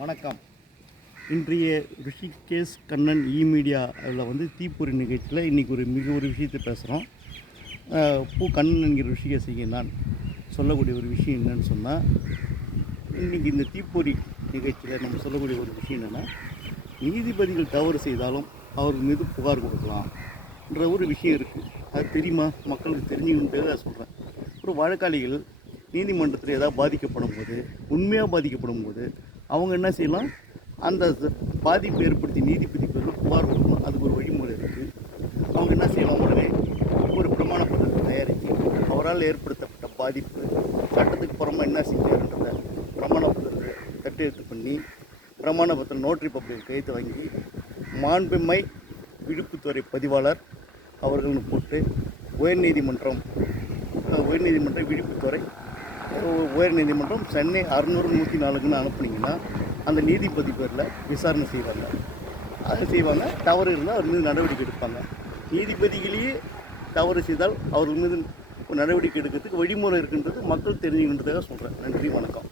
வணக்கம். இன்றைய ரிஷிகேஷ் கண்ணன் மீடியா அதில் தீப்பொறி நிகழ்ச்சியில் இன்றைக்கி ஒரு விஷயத்தை பேசுகிறோம். கண்ணன் என்கிற ரிஷிகேஷிக்கு நான் சொல்லக்கூடிய ஒரு விஷயம் என்னன்னு சொன்னால், இன்றைக்கி இந்த தீப்பொறி நிகழ்ச்சியில் நம்ம சொல்லக்கூடிய ஒரு விஷயம் என்னென்னா, நீதிபதிகள் தவறு செய்தாலும் அவர்கள் மீது புகார் கொடுக்கலாம்ன்ற ஒரு விஷயம் இருக்குது. அது தெரியுமா? மக்களுக்கு தெரிஞ்சுக்கிட்டு தான் சொல்கிறேன். ஒரு வழக்காளிகள் நீதிமன்றத்தில் ஏதாவது பாதிக்கப்படும் போது, உண்மையாக பாதிக்கப்படும் போது அவங்க என்ன செய்யலாம்? அந்த பாதிப்பு ஏற்படுத்தி நீதிபதி பேரில் புகார் கொடுக்கணும். அதுக்கு ஒரு வழிமுறை இருக்குது. அவங்க என்ன செய்யலாம்? உடனே ஒரு பிரமாண பத்திரத்தை தயாரித்து அவரால் ஏற்படுத்தப்பட்ட பாதிப்பு சட்டத்துக்கு புறமா என்ன செஞ்சாருன்றத பிரமாண பத்திரத்தை கட்டெழுத்து பண்ணி பிரமாண பத்திரம் நோட்டரி பப்ளிக் கையெழுத்து வாங்கி மாண்புமை விடுப்புத்துறை பதிவாளர் அவர்கள்னு போட்டு உயர்நீதிமன்றம் விடுப்புத்துறை உயர்நீதிமன்றம் சென்னை 600-104ன்னு அனுப்புனீங்கன்னா அந்த நீதிபதி பேரில் விசாரணை செய்வாங்க. அதை செய்வாங்க. தவறு இருந்தால் அவர் மீது நடவடிக்கை எடுப்பாங்க. நீதிபதிகளையே தவறு செய்தால் அவர்கள் மீது நடவடிக்கை எடுக்கிறதுக்கு வழிமுறை இருக்குன்றது மக்கள் தெரிஞ்சுக்கின்றதாக சொல்கிறேன். நன்றி, வணக்கம்.